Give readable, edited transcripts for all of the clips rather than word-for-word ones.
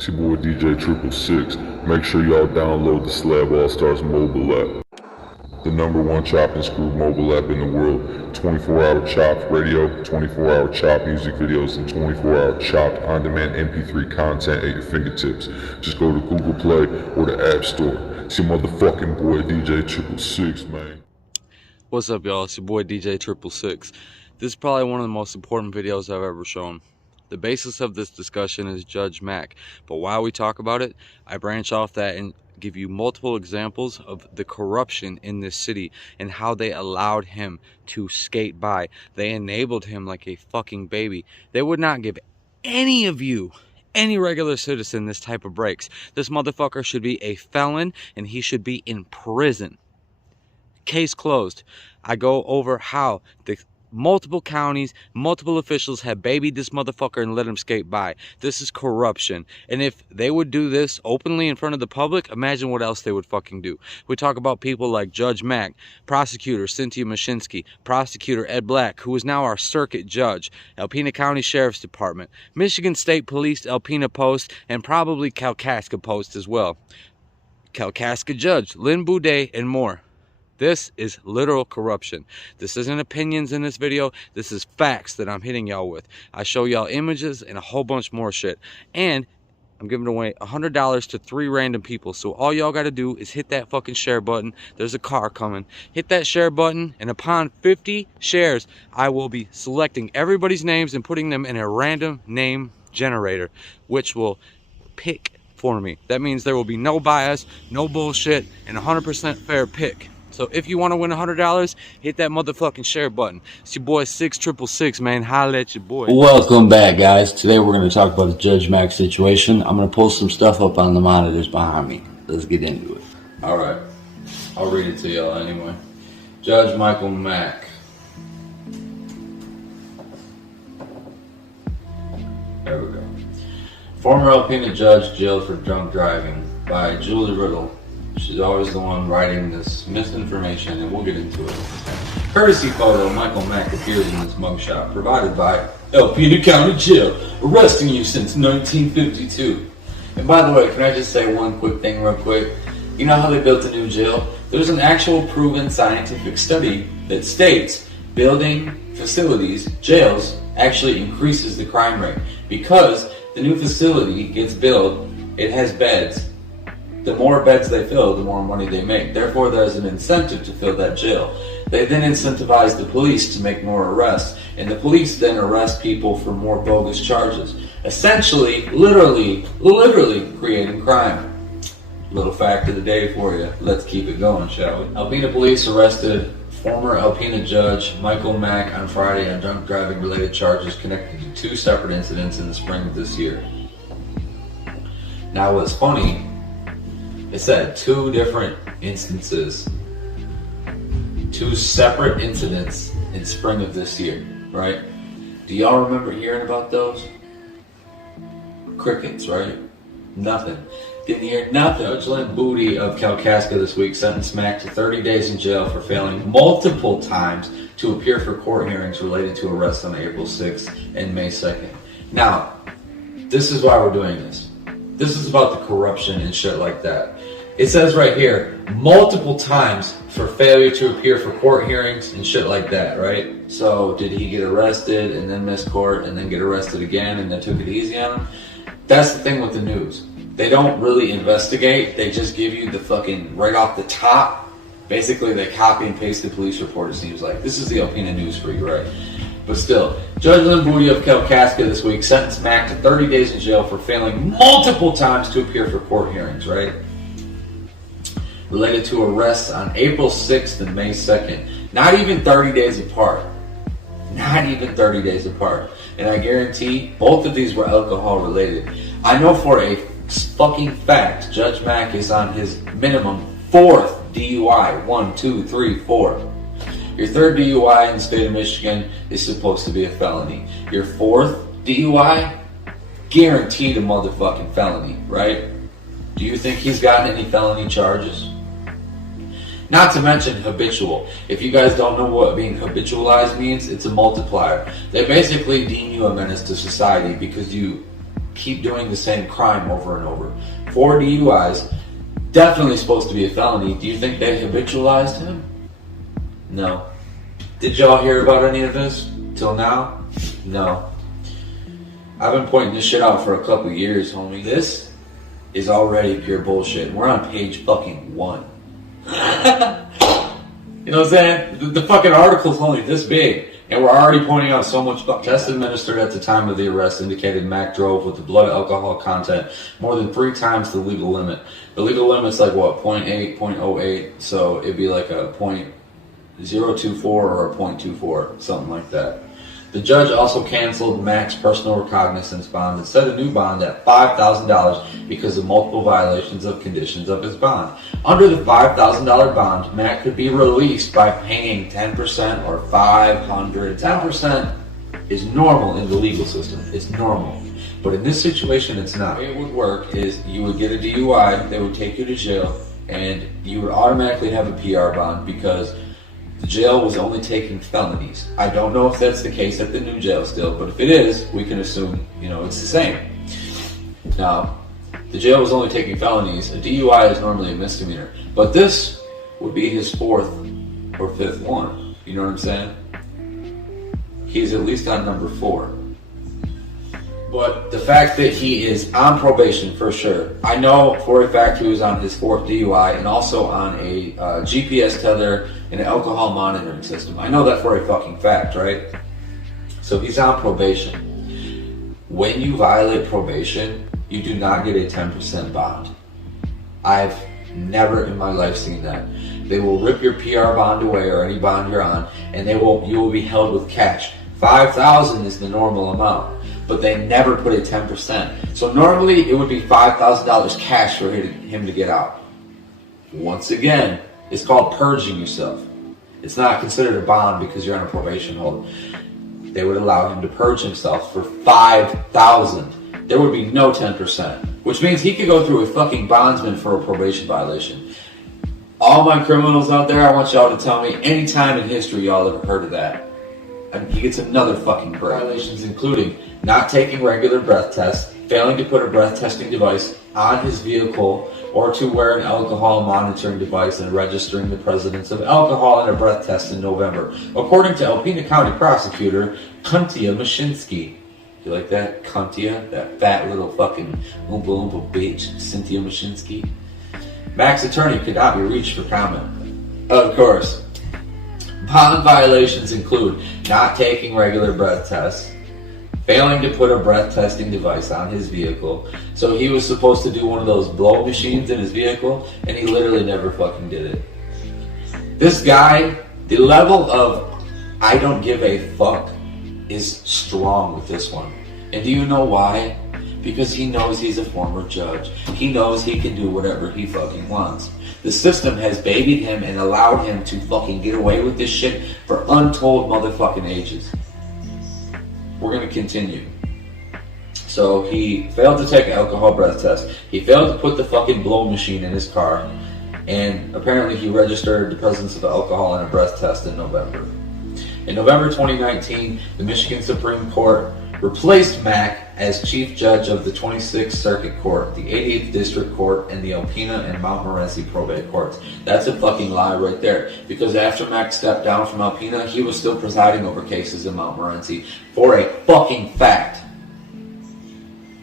It's your boy DJ 666. Make sure y'all download the Slab All Stars mobile app. The #1 chop and screw mobile app in the world. 24-hour chopped radio, 24-hour chopped music videos, and 24-hour chopped on-demand MP3 content at your fingertips. Just go to Google Play or the App Store. It's your motherfucking boy DJ 666, man. What's up, y'all? It's your boy DJ 666. This is probably one of the most important videos I've ever shown. The basis of this discussion is Judge Mack, but while we talk about it, I branch off that and give you multiple examples of the corruption in this city and how they allowed him to skate by. They enabled him like a fucking baby. They would not give any of you, any regular citizen, this type of breaks. This motherfucker should be a felon and he should be in prison. Case closed. I go over how the multiple counties, multiple officials have babied this motherfucker and let him skate by. This is corruption. And if they would do this openly in front of the public, imagine what else they would fucking do. We talk about people like Judge Mack, Prosecutor Cynthia Muszynski, Prosecutor Ed Black, who is now our circuit judge, Alpena County Sheriff's Department, Michigan State Police Alpena Post, and probably Kalkaska Post as well. Kalkaska Judge, Lynn, Buday, and more. This is literal corruption. This isn't opinions in this video. This is facts that I'm hitting y'all with. I show y'all images and a whole bunch more shit. And I'm giving away $100 to 3 random people. So all y'all got to do is hit that fucking share button. There's a car coming. Hit that share button. And upon 50 shares, I will be selecting everybody's names and putting them in a random name generator, which will pick for me. That means there will be no bias, no bullshit, and 100% fair pick. So if you want to win $100, hit that motherfucking share button. It's your boy 666, man. Holla at your boy. Welcome back, guys. Today we're going to talk about the Judge Mack situation. I'm going to pull some stuff up on the monitors behind me. Let's get into it. All right. I'll read it to y'all anyway. Judge Michael Mack. There we go. Former Alpena judge jailed for drunk driving by Julie Riddle. She's always the one writing this misinformation, and we'll get into it. Courtesy photo, Michael Mack appears in this mugshot, provided by Alpena County Jail, arresting you since 1952. And by the way, can I just say one quick thing real quick? You know how they built a new jail? There's an actual proven scientific study that states building facilities, jails, actually increases the crime rate. Because the new facility gets built, it has beds. The more beds they fill, the more money they make. Therefore, there's an incentive to fill that jail. They then incentivize the police to make more arrests, and the police then arrest people for more bogus charges. Essentially, literally creating crime. Little fact of the day for you. Let's keep it going, shall we? Alpena police arrested former Alpena judge Michael Mack on Friday on drunk driving related charges connected to 2 separate incidents in the spring of this year. Now, what's funny, it said 2 different instances, 2 separate incidents in spring of this year, right? Do y'all remember hearing about those? Crickets, right? Nothing. Didn't hear nothing. Judge Lynn Buday of Kalkaska this week sentenced Mack to 30 days in jail for failing multiple times to appear for court hearings related to arrests on April 6th and May 2nd. Now, this is why we're doing this. This is about the corruption and shit like that. It says right here, multiple times for failure to appear for court hearings and shit like that, right? So did he get arrested and then miss court and then get arrested again and then took it easy on him? That's the thing with the news. They don't really investigate. They just give you the fucking right off the top. Basically, they copy and paste the police report, it seems like. This is the Alpena news for you, right? But still, Judge Lynn Buday of Kalkaska this week sentenced Mack to 30 days in jail for failing multiple times to appear for court hearings, right? Related to arrests on April 6th and May 2nd. Not even 30 days apart. Not even 30 days apart. And I guarantee both of these were alcohol related. I know for a fucking fact Judge Mack is on his minimum 4th DUI. 1, 2, 3, 4. Your 3rd DUI in the state of Michigan is supposed to be a felony. Your 4th DUI, guaranteed a motherfucking felony, right? Do you think he's gotten any felony charges? Not to mention habitual. If you guys don't know what being habitualized means, it's a multiplier. They basically deem you a menace to society because you keep doing the same crime over and over. 4 DUIs, definitely supposed to be a felony. Do you think they habitualized him? No. Did y'all hear about any of this till now? No. I've been pointing this shit out for a couple years, homie. This is already pure bullshit. We're on page fucking 1. You know what I'm saying? The fucking article's only this big, and we're already pointing out so much. Tests administered at the time of the arrest indicated Mack drove with the blood alcohol content more than 3 times the legal limit. The legal limit's like what, 0.8, 0.08, so it'd be like a 0.024 or a 0.24, something like that. The judge also canceled Mack's personal recognizance bond and set a new bond at $5,000 because of multiple violations of conditions of his bond. Under the $5,000 bond, Mack could be released by paying 10% or $500. 10% is normal in the legal system. It's normal. But in this situation, it's not. The way it would work is you would get a DUI, they would take you to jail, and you would automatically have a PR bond because the jail was only taking felonies. I don't know if that's the case at the new jail still, but if it is, we can assume, it's the same. Now, the jail was only taking felonies. A DUI is normally a misdemeanor, but this would be his 4th or 5th one. You know what I'm saying? He's at least on number 4. But the fact that he is on probation for sure. I know for a fact he was on his 4th DUI and also on a GPS tether and an alcohol monitoring system. I know that for a fucking fact, right? So he's on probation. When you violate probation, you do not get a 10% bond. I've never in my life seen that. They will rip your PR bond away or any bond you're on, and you will be held with cash. $5,000 is the normal amount, but they never put a 10%. So normally it would be $5,000 cash for him to get out. Once again, it's called purging yourself. It's not considered a bond because you're on a probation hold. They would allow him to purge himself for $5,000. There would be no 10%, which means he could go through a fucking bondsman for a probation violation. All my criminals out there, I want y'all to tell me any time in history y'all ever heard of that. And he gets another fucking break. Violations including not taking regular breath tests, failing to put a breath testing device on his vehicle, or to wear an alcohol monitoring device and registering the presence of alcohol in a breath test in November. According to Alpena County Prosecutor Cynthia Muszynski. You like that? Cynthia? That fat little fucking oompa oompa bitch, Cynthia Muszynski. Mack's attorney could not be reached for comment. Of course. Bond violations include not taking regular breath tests, failing to put a breath testing device on his vehicle. So he was supposed to do one of those blow machines in his vehicle, and he literally never fucking did it. This guy, the level of I don't give a fuck is strong with this one. And do you know why? Because he knows he's a former judge. He knows he can do whatever he fucking wants. The system has babied him and allowed him to fucking get away with this shit for untold motherfucking ages. We're gonna continue. So he failed to take an alcohol breath test. He failed to put the fucking blow machine in his car. And apparently he registered the presence of alcohol in a breath test in November. In November 2019, the Michigan Supreme Court replaced Mack as Chief Judge of the 26th Circuit Court, the 88th District Court, and the Alpena and Muszynski probate courts. That's a fucking lie right there. Because after Mack stepped down from Alpena, he was still presiding over cases in Muszynski for a fucking fact.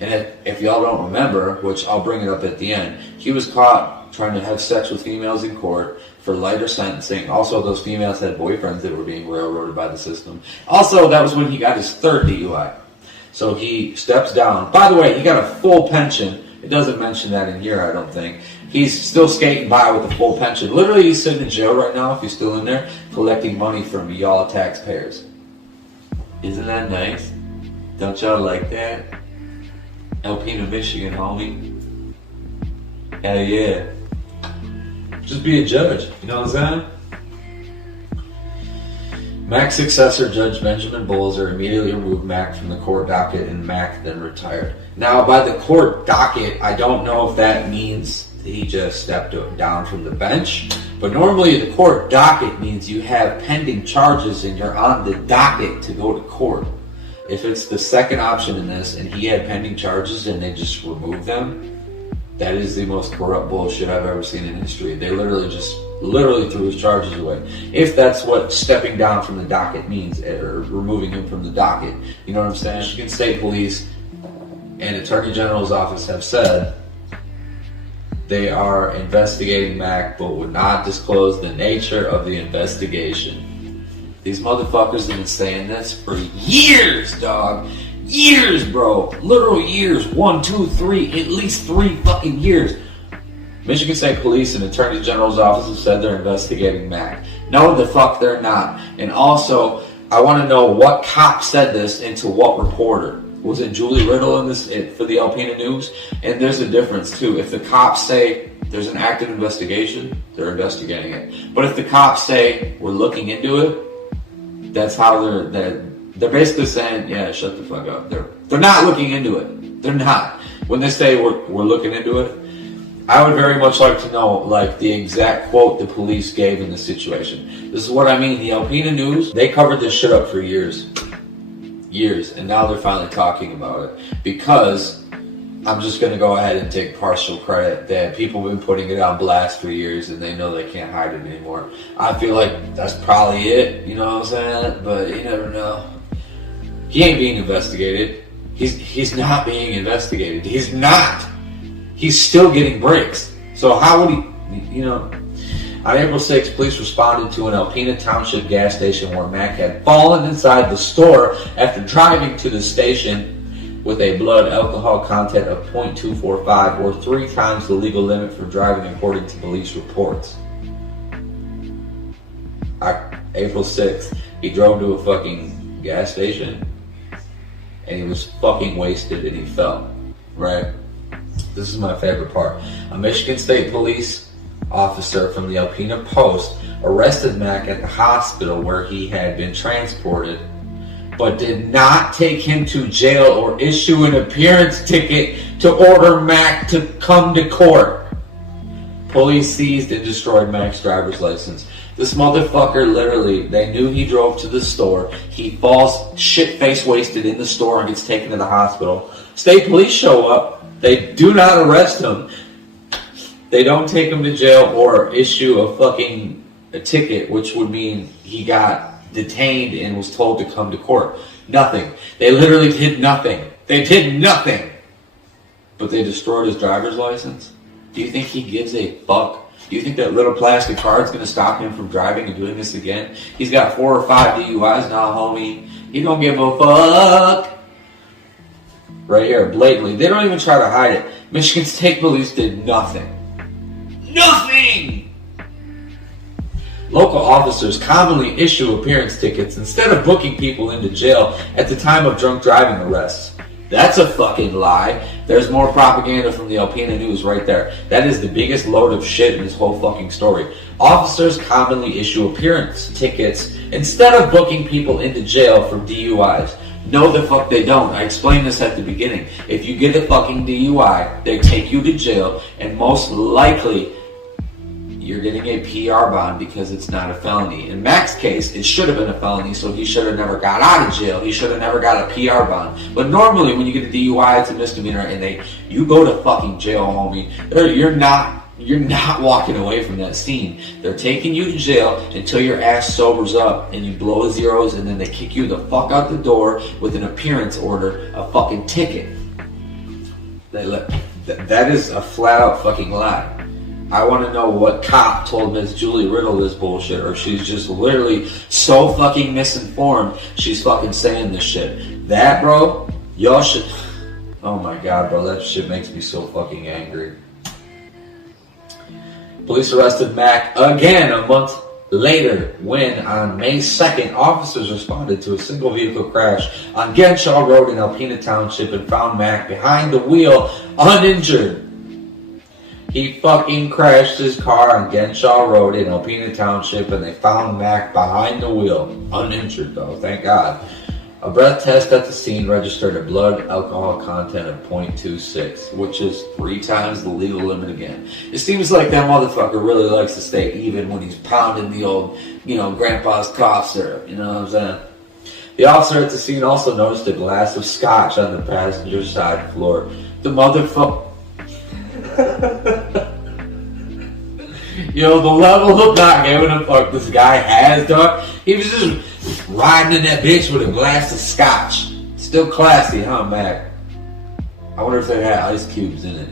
And if y'all don't remember, which I'll bring it up at the end, he was caught trying to have sex with females in court for lighter sentencing. Also, those females had boyfriends that were being railroaded by the system. Also, that was when he got his 3rd DUI. So he steps down. By the way, he got a full pension. It doesn't mention that in here, I don't think. He's still skating by with a full pension. Literally, he's sitting in jail right now, if he's still in there, collecting money from y'all taxpayers. Isn't that nice? Don't y'all like that? Alpena, Michigan, homie. Hell yeah. Just be a judge, you know what I'm saying? Mack's successor, Judge Benjamin Bolzer, immediately removed Mack from the court docket, and Mack then retired. Now, by the court docket, I don't know if that means that he just stepped down from the bench, but normally the court docket means you have pending charges and you're on the docket to go to court. If it's the second option in this and he had pending charges and they just removed them, that is the most corrupt bullshit I've ever seen in history. They literally threw his charges away. If that's what stepping down from the docket means, or removing him from the docket. You know what I'm saying? Michigan State Police and Attorney General's office have said they are investigating Mack, but would not disclose the nature of the investigation. These motherfuckers have been saying this for years, dog. Years, bro. Literal years. 1, 2, 3, at least 3 fucking years. Michigan State Police and Attorney General's office have said they're investigating Mack. No, the fuck they're not. And also, I want to know what cop said this and to what reporter. Was it Julie Riddle in this for the Alpena News? And there's a difference too. If the cops say there's an active investigation, they're investigating it. But if the cops say we're looking into it, that's how they're basically saying, yeah, shut the fuck up. They're not looking into it. They're not. When they say we're looking into it, I would very much like to know like the exact quote the police gave in the situation. This is what I mean. The Alpena News, they covered this shit up for years, and now they're finally talking about it because I'm just going to go ahead and take partial credit that people have been putting it on blast for years and they know they can't hide it anymore. I feel like that's probably it, you know what I'm saying? But you never know. He ain't being investigated. He's not being investigated. He's not. He's still getting breaks. So how would he, you know? On April 6th, police responded to an Alpena Township gas station where Mack had fallen inside the store after driving to the station with a blood alcohol content of 0.245 or 3 times the legal limit for driving according to police reports. April 6th, he drove to a fucking gas station and he was fucking wasted and he fell, right? This is my favorite part. A Michigan State Police officer from the Alpena Post arrested Mack at the hospital where he had been transported, but did not take him to jail or issue an appearance ticket to order Mack to come to court. Police seized and destroyed Mack's driver's license. This motherfucker literally, they knew he drove to the store. He falls shit-faced wasted in the store and gets taken to the hospital. State police show up. They do not arrest him. They don't take him to jail or issue a ticket, which would mean he got detained and was told to come to court. Nothing. They literally did nothing. They did nothing. But they destroyed his driver's license. Do you think he gives a fuck? Do you think that little plastic card's going to stop him from driving and doing this again? He's got 4 or 5 DUIs now, homie. He don't give a fuck. Right here, blatantly. They don't even try to hide it. Michigan State Police did nothing. Nothing! Local officers commonly issue appearance tickets instead of booking people into jail at the time of drunk driving arrests. That's a fucking lie. There's more propaganda from the Alpena News right there. That is the biggest load of shit in this whole fucking story. Officers commonly issue appearance tickets instead of booking people into jail for DUIs. No, the fuck they don't. I explained this at the beginning. If you get a fucking DUI, they take you to jail, and most likely you're getting a PR bond because it's not a felony. In Mack's case, it should have been a felony, so he should have never got out of jail. He should have never got a PR bond. But normally, when you get a DUI, it's a misdemeanor, and you go to fucking jail, homie. You're not walking away from that scene. They're taking you to jail until your ass sobers up and you blow the zeros, and then they kick you the fuck out the door with an appearance order, a fucking ticket. That is a flat out fucking lie. I want to know what cop told Miss Julie Riddle this bullshit, or she's just literally so fucking misinformed, she's fucking saying this shit. That, bro, y'all should... Oh my god, bro, that shit makes me so fucking angry. Police arrested Mack again a month later when, on May 2nd, officers responded to a single vehicle crash on Genshaw Road in Alpena Township and found Mack behind the wheel, uninjured. He fucking crashed his car on Genshaw Road in Alpena Township, and they found Mack behind the wheel, uninjured though, thank God. A breath test at the scene registered a blood alcohol content of 0.26, which is 3 times the legal limit again. It seems like that motherfucker really likes to stay even when he's pounding the old, grandpa's cough syrup, you know what I'm saying? The officer at the scene also noticed a glass of scotch on the passenger side floor. The motherfucker... Yo, the level of not giving a fuck this guy has, dog. He was just riding in that bitch with a glass of scotch. Still classy, huh, Mac? I wonder if they had ice cubes in it.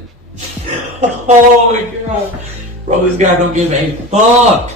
Oh my god. Bro, this guy don't give a fuck.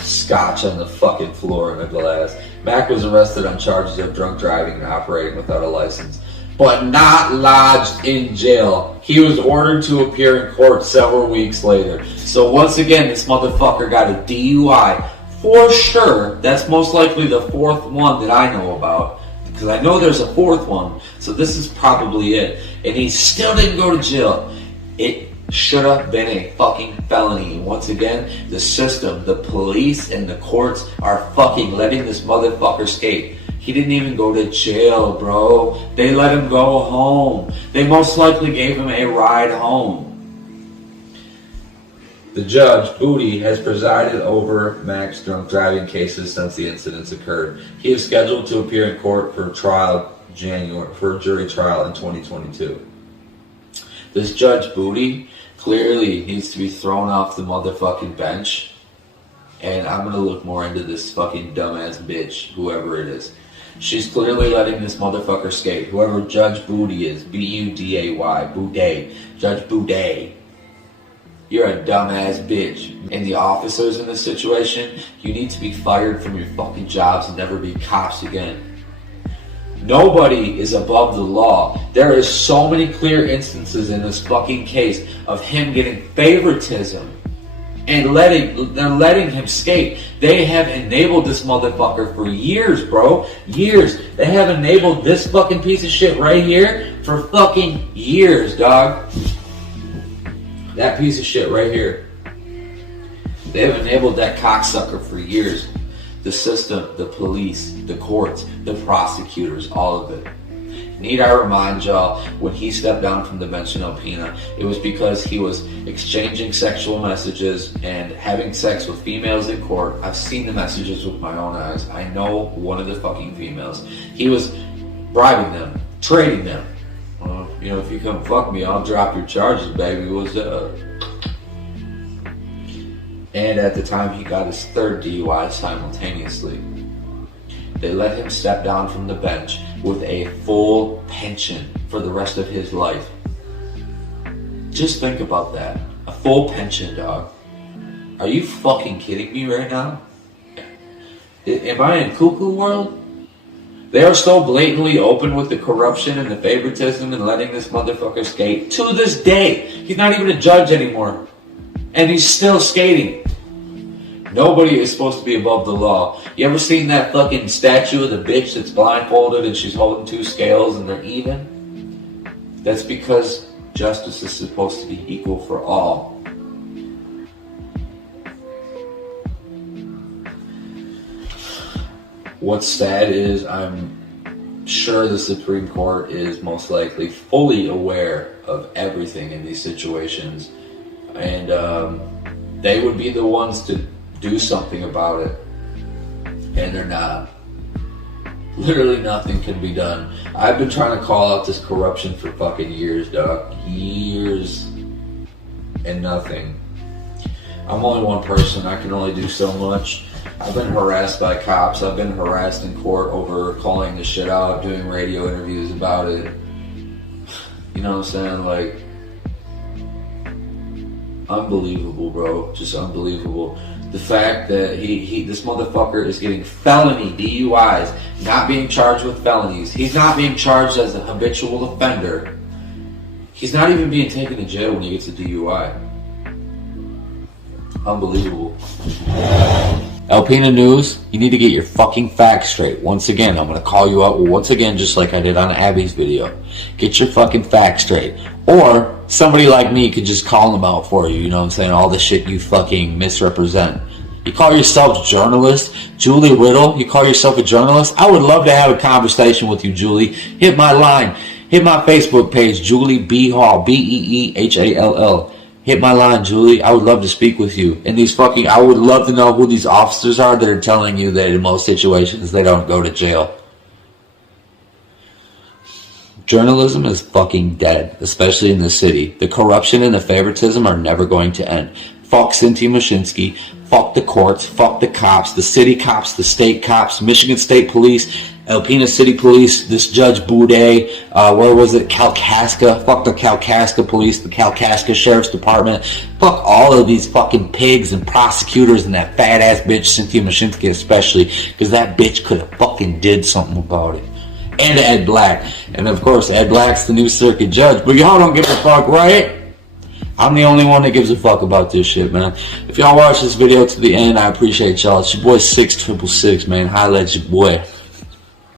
Scotch on the fucking floor in a glass. Mack was arrested on charges of drunk driving and operating without a license, but not lodged in jail. He was ordered to appear in court several weeks later. So once again, this motherfucker got a DUI. For sure, that's most likely the fourth one that I know about. Because I know there's a fourth one. So this is probably it. And he still didn't go to jail. It should have been a fucking felony. And once again, the system, the police, and the courts are fucking letting this motherfucker skate. He didn't even go to jail, bro. They let him go home. They most likely gave him a ride home. The judge, Buday, has presided over Mack's drunk driving cases since the incidents occurred. He is scheduled to appear in court for a jury trial in 2022. This Judge Buday clearly needs to be thrown off the motherfucking bench. And I'm gonna look more into this fucking dumbass bitch, whoever it is. She's clearly letting this motherfucker skate. Whoever Judge Buday is, B-U-D-A-Y, Buday, Judge Buday. You're a dumbass bitch. And the officers in this situation, you need to be fired from your fucking jobs and never be cops again. Nobody is above the law. There is so many clear instances in this fucking case of him getting favoritism and they're letting him skate. They have enabled this motherfucker for years, bro. Years. They have enabled this fucking piece of shit right here for fucking years, dog. That piece of shit right here. They have enabled that cocksucker for years. The system, the police, the courts, the prosecutors, all of it. Need I remind y'all, when he stepped down from the bench in Alpena, it was because he was exchanging sexual messages and having sex with females in court. I've seen the messages with my own eyes. I know one of the fucking females. He was bribing them, trading them. You know, if you come fuck me, I'll drop your charges, baby. What's up? And at the time, he got his third DUI simultaneously. They let him step down from the bench with a full pension for the rest of his life. Just think about that. A full pension, dog. Are you fucking kidding me right now? Am I in cuckoo world? They are so blatantly open with the corruption and the favoritism and letting this motherfucker skate. To this day, he's not even a judge anymore. And he's still skating. Nobody is supposed to be above the law. You ever seen that fucking statue of the bitch that's blindfolded and she's holding two scales and they're even? That's because justice is supposed to be equal for all. What's sad is I'm sure the Supreme Court is most likely fully aware of everything in these situations. And they would be the ones to do something about it. And they're not. Literally nothing can be done. I've been trying to call out this corruption for fucking years, dog. Years. And nothing. I'm only one person. I can only do so much. I've been harassed by cops. I've been harassed in court over calling the shit out, doing radio interviews about it. You know what I'm saying? Like, unbelievable, bro. Just unbelievable. The fact that this motherfucker is getting felony DUIs, not being charged with felonies. He's not being charged as a habitual offender. He's not even being taken to jail when he gets a DUI. Unbelievable. Alpena News, you need to get your fucking facts straight. Once again, I'm going to call you out once again, just like I did on Abby's video. Get your fucking facts straight. Or somebody like me could just call them out for you, you know what I'm saying? All the shit you fucking misrepresent. You call yourself journalist? Julie Riddle, you call yourself a journalist? I would love to have a conversation with you, Julie. Hit my line. Hit my Facebook page, Julie B. Hall, B-E-E-H-A-L-L. Hit my line, Julie. I would love to speak with you. And I would love to know who these officers are that are telling you that in most situations they don't go to jail. Journalism is fucking dead, especially in the city. The corruption and the favoritism are never going to end. Fuck Cynthia Muszynski. Fuck the courts. Fuck the cops. The city cops. The state cops. Michigan State Police. Alpena City Police. This Judge Buday. Where was it? Kalkaska. Fuck the Kalkaska Police. The Kalkaska Sheriff's Department. Fuck all of these fucking pigs and prosecutors and that fat ass bitch Cynthia Muszynski especially. Because that bitch could have fucking did something about it. And Ed Black. And of course, Ed Black's the new circuit judge. But y'all don't give a fuck, right? I'm the only one that gives a fuck about this shit, man. If y'all watch this video to the end, I appreciate y'all. It's your boy 6666, man. Holla at your boy.